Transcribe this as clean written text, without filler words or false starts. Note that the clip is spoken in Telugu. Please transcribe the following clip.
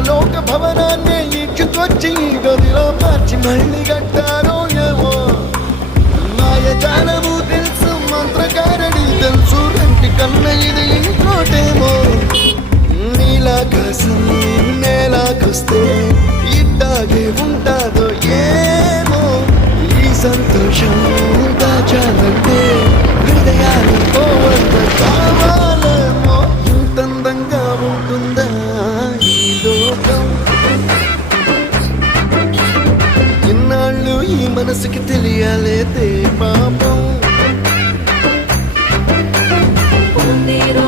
పరలోక భవనాన్ని ఈడ్చుకొచ్చి గదిలో మార్చి మళ్ళీ కట్టారో ఏమో మాయజాలము తెలుసు మంత్రకారడి తెలుసు రెంటి కన్న ఇది ఇంకోటేమో నీలాకాశం నేలాకొస్తే ఇట్టాగే ఉంటాదో ఏమో ఈ సంతోషం దాచాలంటే హృదయాలు పోవంత కావాలేమో ఇంతందంగా ఉంటుందా ఈ లోకం ఇన్నాళ్ళు ఈ మనసుకి తెలియాలేదే పాపం Putero